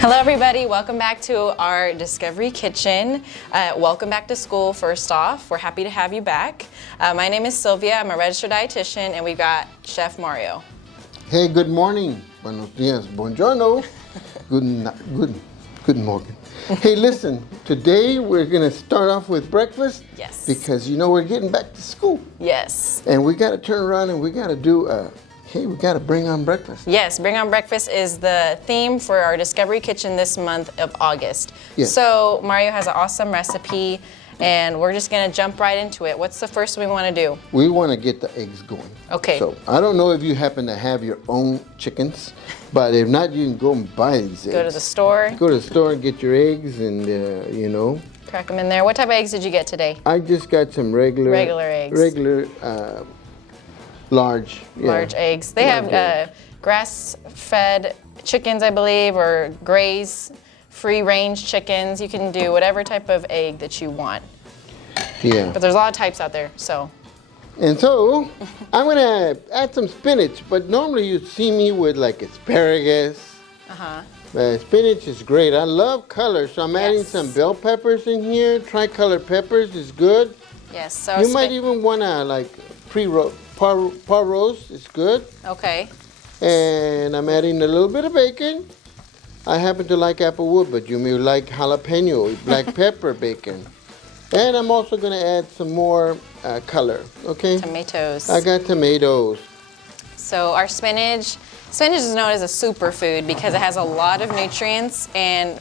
Hello everybody, welcome back to our Discovery Kitchen. Welcome back to school first off. We're happy to have you back. My name is Sylvia, I'm a registered dietitian, and we've got Chef Mario. Hey, good morning. Buenos dias, buongiorno. Good morning. Hey, listen, today we're gonna start off with breakfast. Yes. Because you know we're getting back to school. Yes. And we gotta turn around and we gotta do we gotta bring on breakfast. Yes, Bring on Breakfast is the theme for our Discovery Kitchen this month of August. Yes. So Mario has an awesome recipe and we're just gonna jump right into it. What's the first we wanna do? We wanna get the eggs going. Okay. So I don't know if you happen to have your own chickens, but if not, you can go and buy these eggs. Go to the store. Go to the store and get your eggs and, Crack them in there. What type of eggs did you get today? I just got some regular eggs. Regular, large. Yeah. Large eggs. They Large have grass-fed chickens, I believe, or graze, free-range chickens. You can do whatever type of egg that you want. Yeah. But there's a lot of types out there, so. And so, I'm gonna add some spinach, but normally you'd see me with like asparagus. Uh-huh. But spinach is great. I love color, so I'm adding Yes. some bell peppers in here. Tricolor peppers is good. Yes, so. You might even wanna like par roast, it's good. Okay. And I'm adding a little bit of bacon. I happen to like applewood, but you may like jalapeno, black pepper bacon. And I'm also gonna add some more color, okay? Tomatoes. I got tomatoes. So our spinach is known as a superfood because it has a lot of nutrients and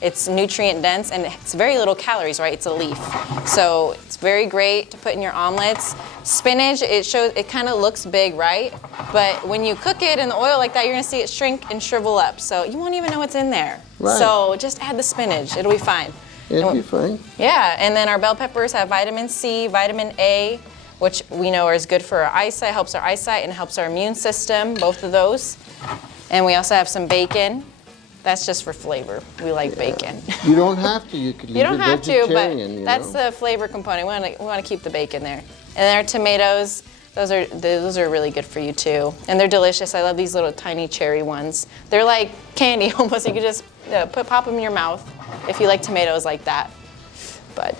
it's nutrient dense and it's very little calories, right? It's a leaf. So it's very great to put in your omelets. Spinach, it kind of looks big, right? But when you cook it in the oil like that, you're gonna see it shrink and shrivel up. So you won't even know what's in there. Right. So just add the spinach, it'll be fine. It'll be fine. Yeah, and then our bell peppers have vitamin C, vitamin A, which we know is good for our eyesight, helps our eyesight and helps our immune system, both of those. And we also have some bacon. That's just for flavor. We like bacon. You don't have to. You could leave You don't it have to, vegetarian, but that's the flavor component. We want to keep the bacon there. And then our tomatoes, those are really good for you too. And they're delicious. I love these little tiny cherry ones. They're like candy almost. You could just pop them in your mouth if you like tomatoes like that. But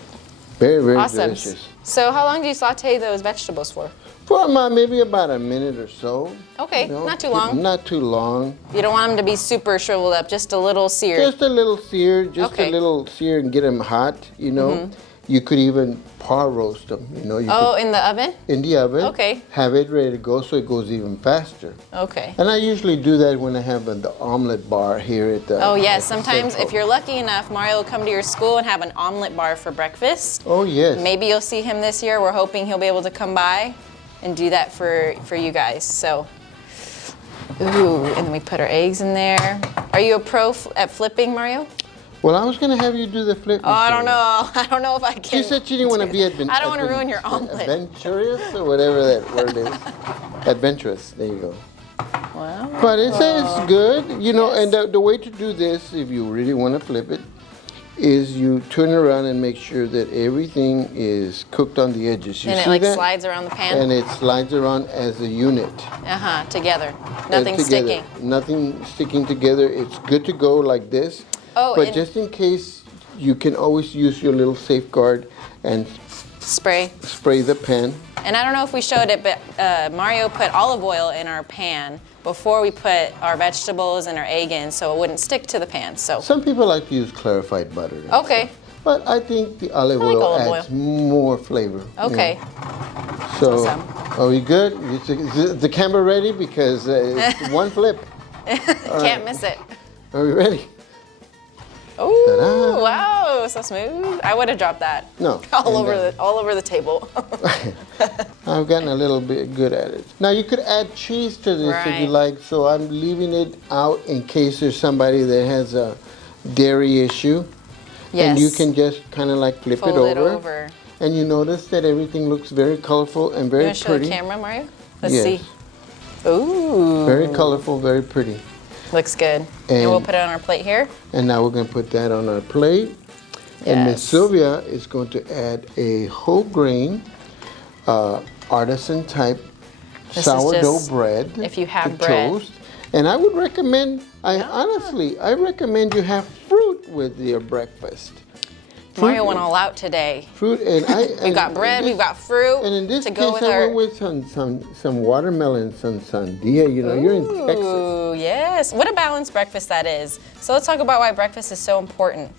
very, very awesome. delicious. So how long do you saute those vegetables for? For maybe about a minute or so. Okay, not too long. Not too long. You don't want them to be super shriveled up, just a little seared. Just a little sear, and get them hot, you know. Mm-hmm. You could even par roast them, you know. In the oven? In the oven. Okay. Have it ready to go so it goes even faster. Okay. And I usually do that when I have the omelet bar here at the. Oh yes, sometimes if you're lucky enough, Mario will come to your school and have an omelet bar for breakfast. Oh yes. Maybe you'll see him this year. We're hoping he'll be able to come by and do that for you guys. So, ooh, and then we put our eggs in there. Are you a pro at flipping, Mario? Well, I was going to have you do the flip. Oh, I don't know. I don't know if I can. She said she didn't want to be adventurous. I don't want to ruin your omelet. Adventurous or whatever that word is. Adventurous. There you go. Wow. But it's good, you know. Yes. And the way to do this, if you really want to flip it, is you turn around and make sure that everything is cooked on the edges. You And it see like that? slides around the pan? And it slides around as a unit. Together. Nothing sticking. Nothing sticking together. It's good to go like this. Oh, but and just in case, you can always use your little safeguard and spray the pan. And I don't know if we showed it, but Mario put olive oil in our pan before we put our vegetables and our egg in, so it wouldn't stick to the pan. So some people like to use clarified butter. Okay. But I think the olive oil adds more flavor. Okay. So, awesome. Are we good? Is the camera ready? Because it's one flip. Can't miss it. Are we ready? Oh, wow, so smooth. I would have dropped that. No. all over the table. I've gotten a little bit good at it. Now you could add cheese to this if you like, so I'm leaving it out in case there's somebody that has a dairy issue. Yes. And you can just kind of like flip Fold it over. And you notice that everything looks very colorful and very pretty. You want to show the camera, Mario? Let's yes. see. Ooh. Very colorful, very pretty. Looks good. And we'll put it on our plate here. And now we're going to put that on our plate. Yes. And Miss Sylvia is going to add a whole grain, artisan type sourdough bread. If you have to bread. toast. And I would recommend, honestly, I recommend you have fruit with your breakfast. Mario went all out today. Fruit and We've got bread, we've got fruit. And in this to case, go with I our... went with some watermelon, some sandia. You know, you're in Texas. Ooh, yes. What a balanced breakfast that is. So let's talk about why breakfast is so important.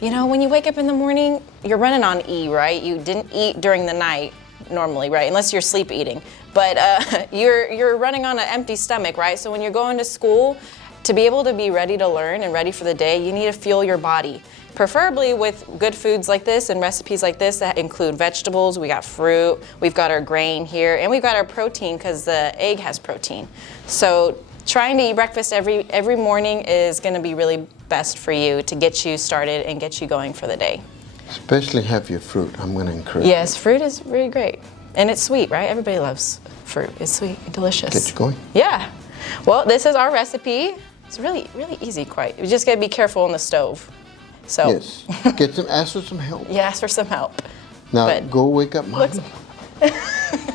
You know, when you wake up in the morning, you're running on E, right? You didn't eat during the night normally, right? Unless you're sleep eating. But you're running on an empty stomach, right? So when you're going to school, to be able to be ready to learn and ready for the day, you need to fuel your body. Preferably with good foods like this and recipes like this that include vegetables. We got fruit, we've got our grain here, and we've got our protein because the egg has protein. So trying to eat breakfast every morning is going to be really best for you to get you started and get you going for the day. Especially have your fruit. I'm going to encourage you. Yes, fruit is really great. And it's sweet, right? Everybody loves fruit. It's sweet and delicious. Get you going. Yeah. Well, this is our recipe. It's really, really easy, quite. You just got to be careful on the stove. So. Yes. Ask for some help. Yeah, ask for some help. Now, But go wake up Mommy. No,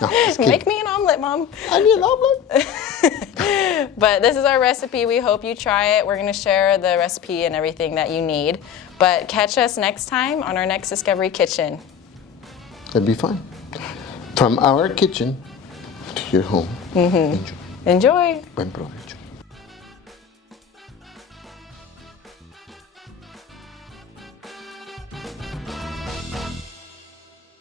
just kidding. Make me an omelet, Mom. I need an omelet. But this is our recipe. We hope you try it. We're going to share the recipe and everything that you need. But catch us next time on our next Discovery Kitchen. That'd be fun. From our kitchen to your home. Mm-hmm. Enjoy. Buen provecho.